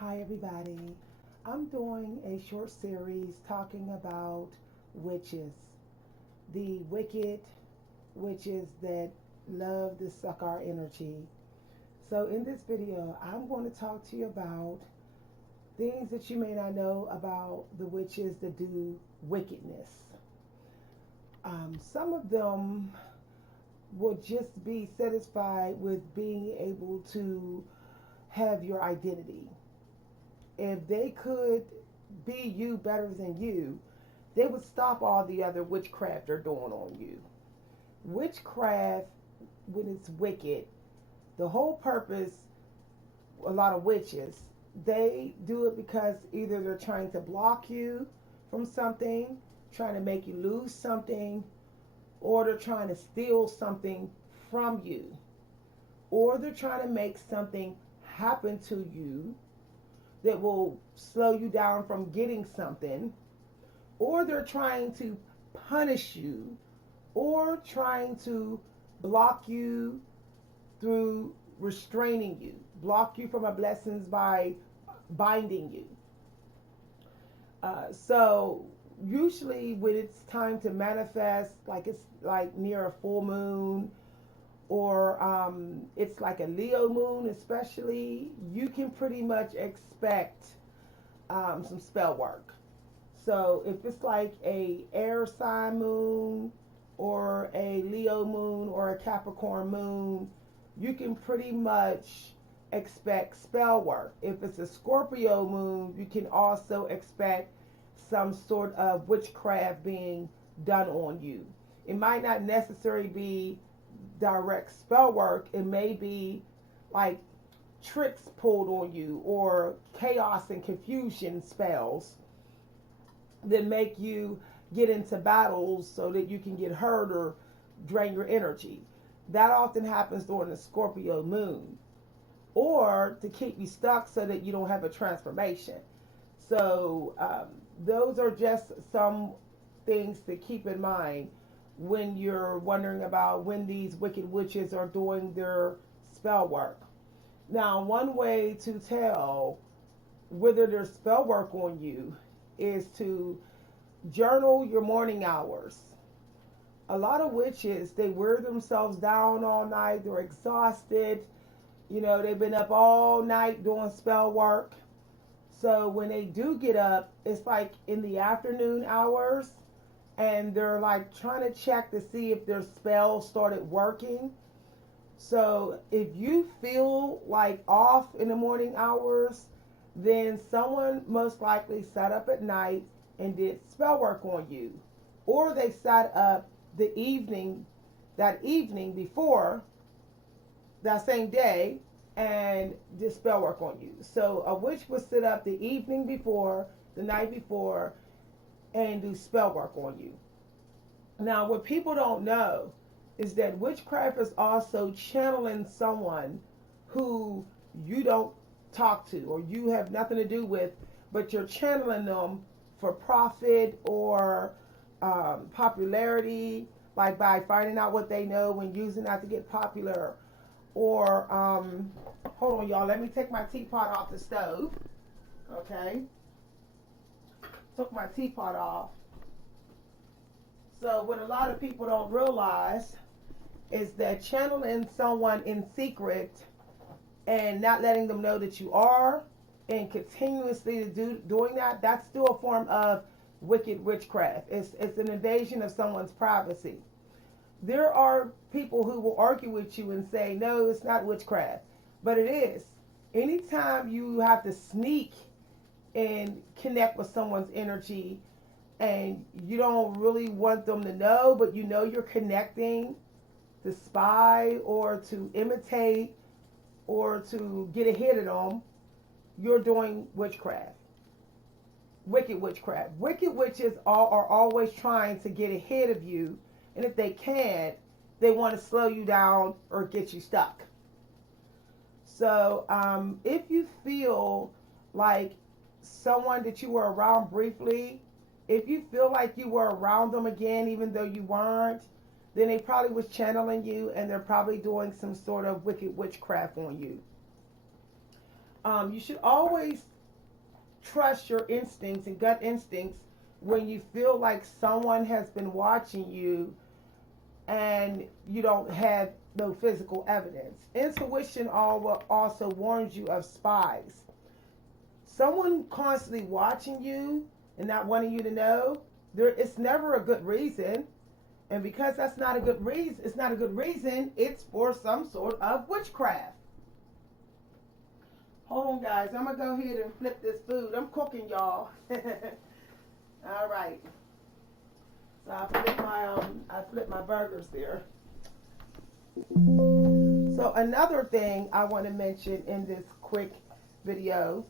Hi, everybody. I'm doing a short series talking about witches, the wicked witches that love to suck our energy. So, in this video, I'm going to talk to you about things that you may not know about the witches that do wickedness. Some of them will just be satisfied with being able to have your identity. If they could be you better than you, they would stop all the other witchcraft they're doing on you. Witchcraft, when it's wicked, the whole purpose, a lot of witches, they do it because either they're trying to block you from something, trying to make you lose something, or they're trying to steal something from you, or they're trying to make something happen to you that will slow you down from getting something, or they're trying to punish you, or trying to block you through restraining you, block you from a blessings by binding you. So usually when it's time to manifest, like it's like near a full moon, or it's like a Leo moon, especially, you can pretty much expect some spell work. So if it's like a air sign moon or a Leo moon or a Capricorn moon, you can pretty much expect spell work. If it's a Scorpio moon, you can also expect some sort of witchcraft being done on you. It might not necessarily be direct spell work. It may be like tricks pulled on you or chaos and confusion spells that make you get into battles so that you can get hurt or drain your energy. That often happens during the Scorpio moon, or to keep you stuck so that you don't have a transformation. So, those are just some things to keep in mind when you're wondering about when these wicked witches are doing their spell work. Now, one way to tell whether there's spell work on you is to journal your morning hours. A lot of witches, they wear themselves down all night, they're exhausted, they've been up all night doing spell work. So when they do get up, it's like in the afternoon hours, and they're like trying to check to see if their spell started working. So if you feel like off in the morning hours, then someone most likely sat up at night and did spell work on you. Or they sat up that evening before, that same day, and did spell work on you. So a witch would sit up the evening before, the night before, and do spell work on you. Now, what people don't know is that witchcraft is also channeling someone who you don't talk to or you have nothing to do with, but you're channeling them for profit or popularity, like by finding out what they know and using that to get popular. Or, hold on, y'all, let me take my teapot off the stove. Okay, took my teapot off. So, what a lot of people don't realize is that channeling someone in secret and not letting them know that you are, and continuously doing that, that's still a form of wicked witchcraft. It's an invasion of someone's privacy. There are people who will argue with you and say, no, it's not witchcraft, but it is. Anytime you have to sneak and connect with someone's energy and you don't really want them to know, but you know you're connecting to spy or to imitate or to get ahead of them, you're doing witchcraft. Wicked witchcraft. Wicked witches are always trying to get ahead of you, and if they can't, they want to slow you down or get you stuck. So, if you feel like someone that you were around briefly, if you feel like you were around them again, even though you weren't, then they probably was channeling you and they're probably doing some sort of wicked witchcraft on you. You should always trust your instincts and gut instincts when you feel like someone has been watching you and you don't have no physical evidence. Intuition also warns you of spies. Someone constantly watching you and not wanting you to know, it's never a good reason. And because that's not a good reason, it's not a good reason, it's for some sort of witchcraft. Hold on, guys. I'm going to go ahead and flip this food. I'm cooking, y'all. All right. So I flipped my burgers there. So another thing I want to mention in this quick video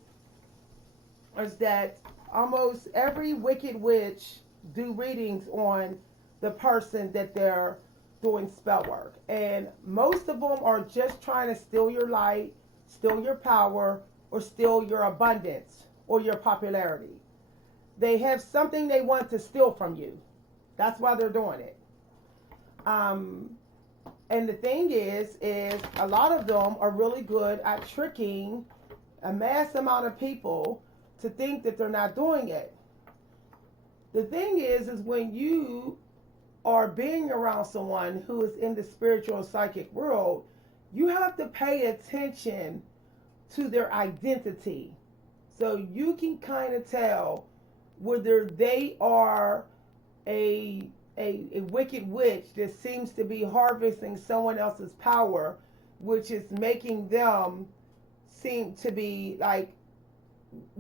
is that almost every wicked witch do readings on the person that they're doing spell work. And most of them are just trying to steal your light, steal your power, or steal your abundance or your popularity. They have something they want to steal from you. That's why they're doing it. And the thing is a lot of them are really good at tricking a mass amount of people to think that they're not doing it. The thing is when you are being around someone who is in the spiritual and psychic world, you have to pay attention to their identity. So you can kind of tell whether they are a wicked witch that seems to be harvesting someone else's power, which is making them seem to be like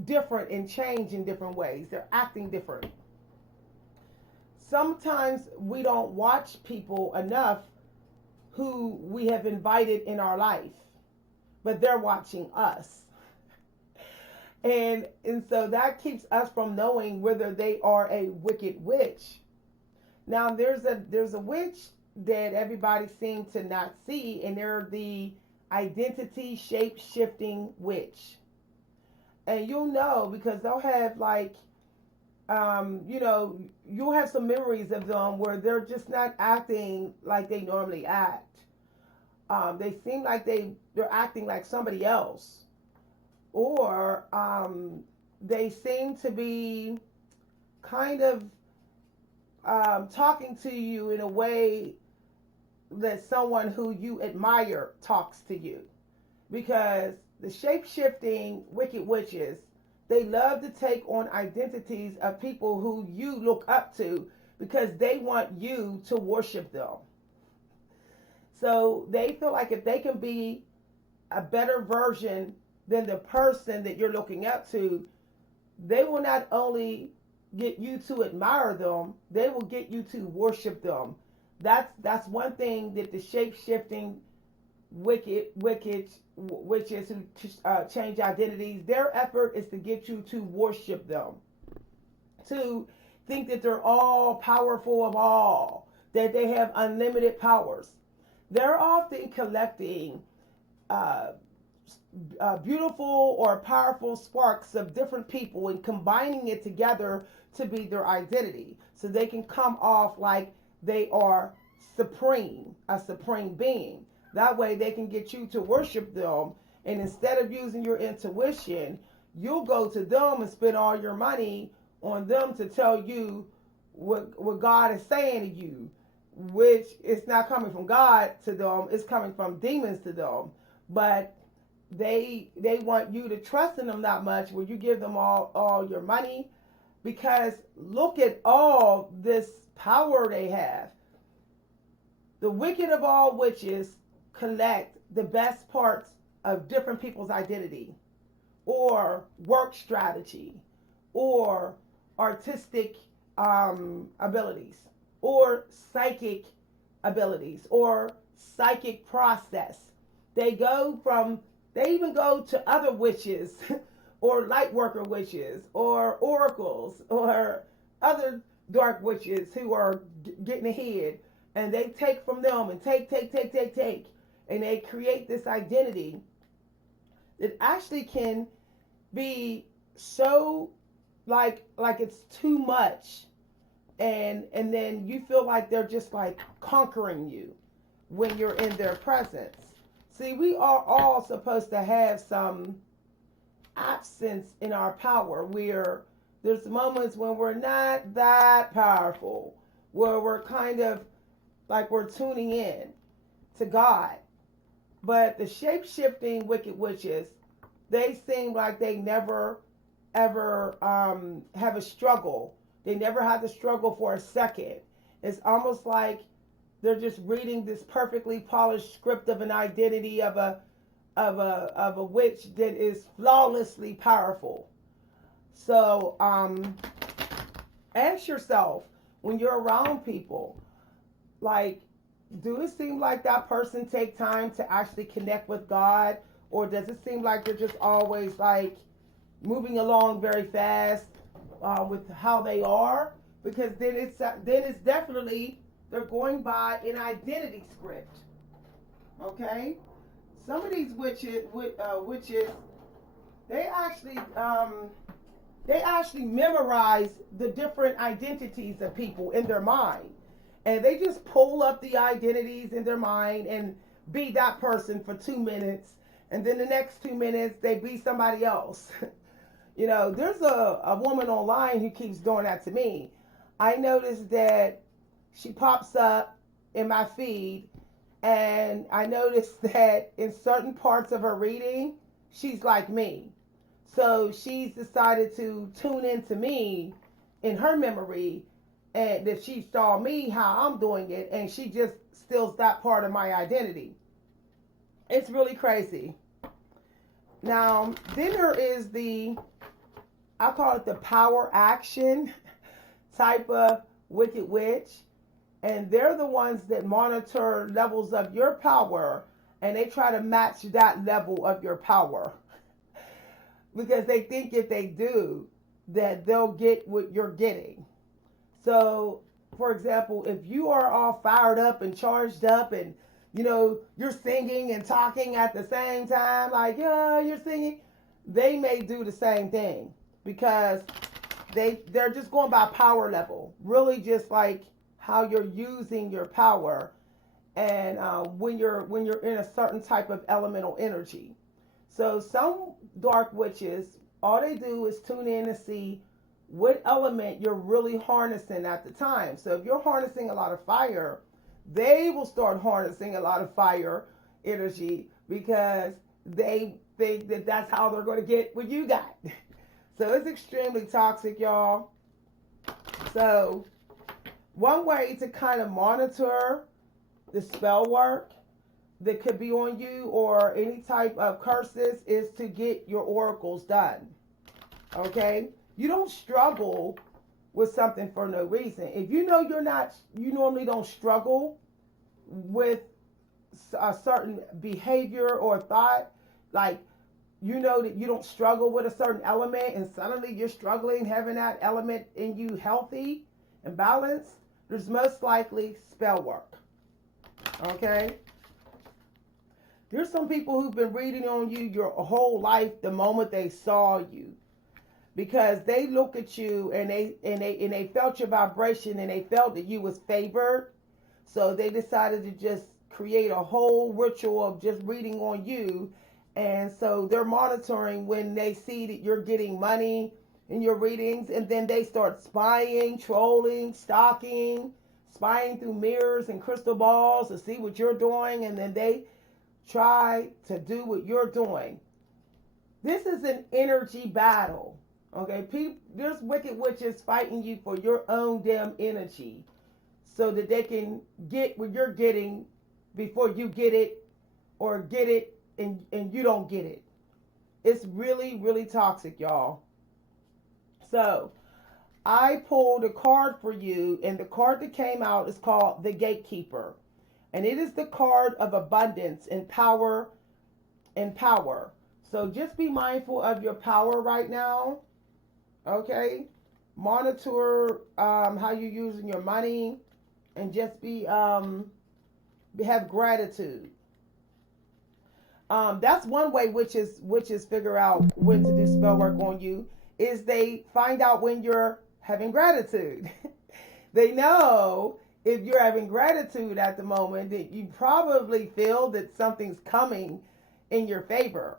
different and change in different ways. They're acting different. Sometimes we don't watch people enough who we have invited in our life, but they're watching us. And so that keeps us from knowing whether they are a wicked witch. Now there's a witch that everybody seems to not see, and they're the identity shape shifting witch. And you'll know because they'll have like you'll have some memories of them where they're just not acting like they normally act. They seem like they're acting like somebody else, or they seem to be kind of talking to you in a way that someone who you admire talks to you. Because the shape-shifting wicked witches, they love to take on identities of people who you look up to because they want you to worship them. So they feel like if they can be a better version than the person that you're looking up to, they will not only get you to admire them, they will get you to worship them. That's one thing that the shape-shifting wicked witches who change identities, their effort is to get you to worship them, to think that they're all powerful of all, that they have unlimited powers. They're often collecting beautiful or powerful sparks of different people and combining it together to be their identity, so they can come off like they are supreme, a supreme being. That way they can get you to worship them, and instead of using your intuition, you'll go to them and spend all your money on them to tell you what God is saying to you, which is not coming from God to them, it's coming from demons to them. But they want you to trust in them that much where you give them all your money, because look at all this power they have. The wicked of all witches collect the best parts of different people's identity, or work strategy, or artistic abilities, or psychic abilities, or psychic process. They even go to other witches or light worker witches or oracles or other dark witches who are getting ahead, and they take from them and take, and they create this identity that actually can be so like it's too much, and then you feel like they're just like conquering you when you're in their presence. See, we are all supposed to have some absence in our power. There's moments when we're not that powerful, where we're kind of like we're tuning in to God. But the shape shifting wicked witches, they seem like they never ever have a struggle. They never had to struggle for a second. It's almost like they're just reading this perfectly polished script of an identity of a witch that is flawlessly powerful. So ask yourself when you're around people, like, do it seem like that person take time to actually connect with God, or does it seem like they're just always like moving along very fast with how they are? Because then it's definitely they're going by an identity script. Okay, some of these witches, they actually they actually memorize the different identities of people in their mind, and they just pull up the identities in their mind and be that person for 2 minutes, and then the next 2 minutes they be somebody else. There's a woman online who keeps doing that to me. I noticed that she pops up in my feed, and I noticed that in certain parts of her reading, she's like me. So she's decided to tune into me in her memory, and that she saw me how I'm doing it, and she just steals that part of my identity. It's really crazy. Now, then there is I call it the power action type of wicked witch, and they're the ones that monitor levels of your power, and they try to match that level of your power because they think if they do, that they'll get what you're getting. So, for example, if you are all fired up and charged up, and you're singing and talking at the same time, like, yeah, you're singing, they may do the same thing because they're just going by power level, really, just like how you're using your power, and when you're in a certain type of elemental energy. So some dark witches, all they do is tune in to see what element you're really harnessing at the time. So if you're harnessing a lot of fire, they will start harnessing a lot of fire energy because they think that that's how they're going to get what you got. So it's extremely toxic, y'all. So one way to kind of monitor the spell work that could be on you or any type of curses is to get your oracles done. Okay? You don't struggle with something for no reason. If you normally don't struggle with a certain behavior or thought, like you know that you don't struggle with a certain element, and suddenly you're struggling having that element in you healthy and balanced, there's most likely spell work. Okay? There's some people who've been reading on you your whole life the moment they saw you, because they look at you and they felt your vibration and they felt that you was favored. So they decided to just create a whole ritual of just reading on you. And so they're monitoring when they see that you're getting money in your readings, and then they start spying, trolling, stalking, spying through mirrors and crystal balls to see what you're doing, and then they try to do what you're doing. This is an energy battle. Okay, there's wicked witches fighting you for your own damn energy so that they can get what you're getting before you get it, or get it and you don't get it. It's really, really toxic, y'all. So I pulled a card for you, and the card that came out is called the Gatekeeper. And it is the card of abundance and power and power. So just be mindful of your power right now. Okay? Monitor how you're using your money, and just have gratitude. That's one way witches figure out when to do spell work on you, is they find out when you're having gratitude. They know if you're having gratitude at the moment that you probably feel that something's coming in your favor.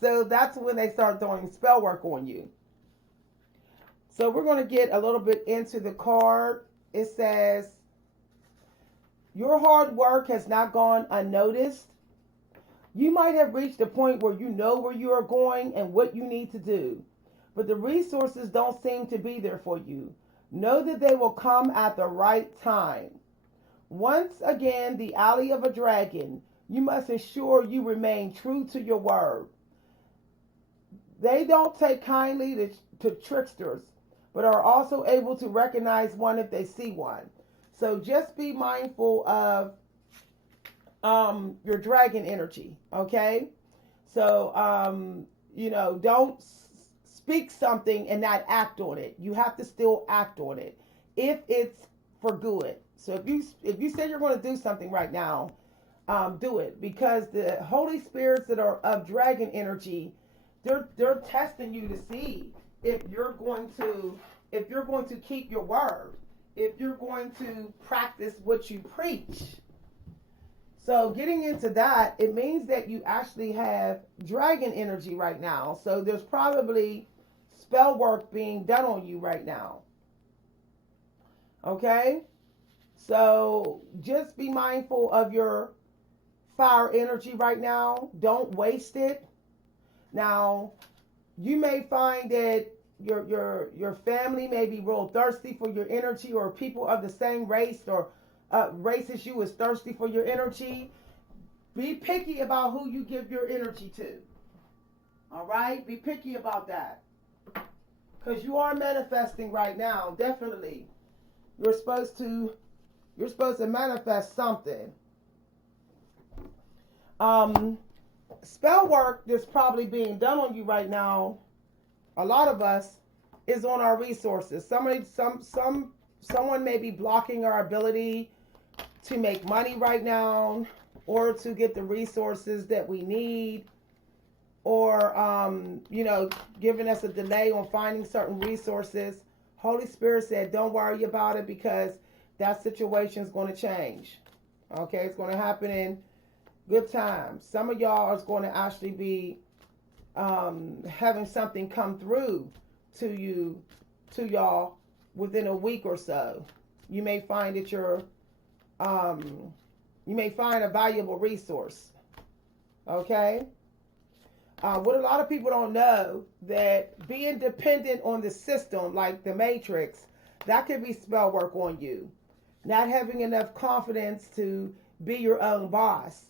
So that's when they start doing spell work on you. So we're going to get a little bit into the card. It says, your hard work has not gone unnoticed. You might have reached a point where you know where you are going and what you need to do, but the resources don't seem to be there for you. Know that they will come at the right time. Once again, the alley of a dragon, you must ensure you remain true to your word. They don't take kindly to tricksters, but are also able to recognize one if they see one. So just be mindful of your dragon energy, okay? So, don't speak something and not act on it. You have to still act on it if it's for good. So if you say you're going to do something right now, do it, because the Holy Spirits that are of dragon energy, they're testing you to see if you're going to keep your word, if you're going to practice what you preach. So getting into that, it means that you actually have dragon energy right now. So there's probably spell work being done on you right now. Okay? So just be mindful of your fire energy right now. Don't waste it. Now, you may find that your family may be real thirsty for your energy, or people of the same race or race as you is thirsty for your energy. Be picky about who you give your energy to. All right? Be picky about that. Because you are manifesting right now, definitely. You're supposed to manifest something. Spell work that's probably being done on you right now, a lot of us, is on our resources. Someone may be blocking our ability to make money right now, or to get the resources that we need, or giving us a delay on finding certain resources. Holy Spirit said, don't worry about it, because that situation is going to change. Okay, it's going to happen in good time. Some of y'all is going to actually be having something come through to y'all within a week or so. You may find that you may find a valuable resource. Okay? What a lot of people don't know, that being dependent on the system, like the Matrix, that could be spell work on you. Not having enough confidence to be your own boss.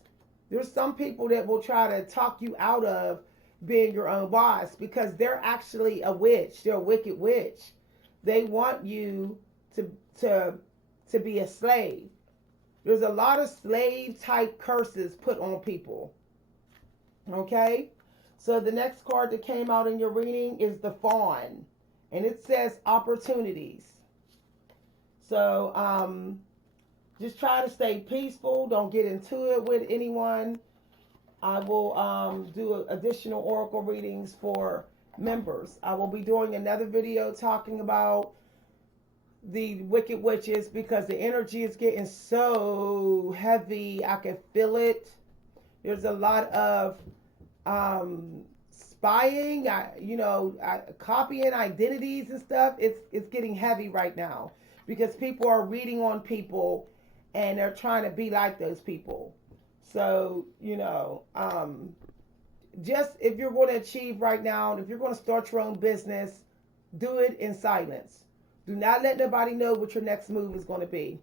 There's some people that will try to talk you out of being your own boss, because they're actually a witch. They're a wicked witch. They want you to be a slave. There's a lot of slave type curses put on people. Okay? So the next card that came out in your reading is the Fawn. And it says opportunities. So just try to stay peaceful. Don't get into it with anyone. I will do additional oracle readings for members. I will be doing another video talking about the wicked witches, because the energy is getting so heavy. I can feel it. There's a lot of spying, copying identities and stuff. It's getting heavy right now, because people are reading on people and they're trying to be like those people. So, just if you're going to achieve right now, if you're going to start your own business, do it in silence. Do not let nobody know what your next move is going to be.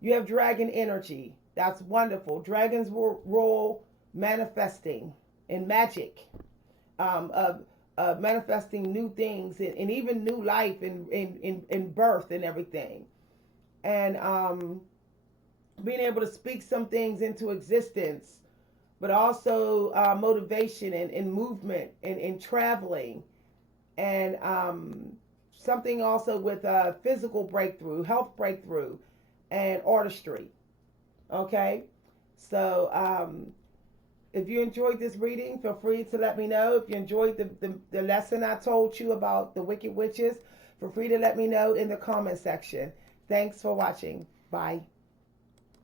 You have dragon energy. That's wonderful. Dragons rule manifesting and magic, of manifesting new things, and even new life in birth and everything. And being able to speak some things into existence, but also motivation and movement and traveling, and something also with physical breakthrough, health breakthrough, and artistry. Okay? So if you enjoyed this reading, feel free to let me know. If you enjoyed the lesson I told you about the Wicked Witches, feel free to let me know in the comment section. Thanks for watching. Bye.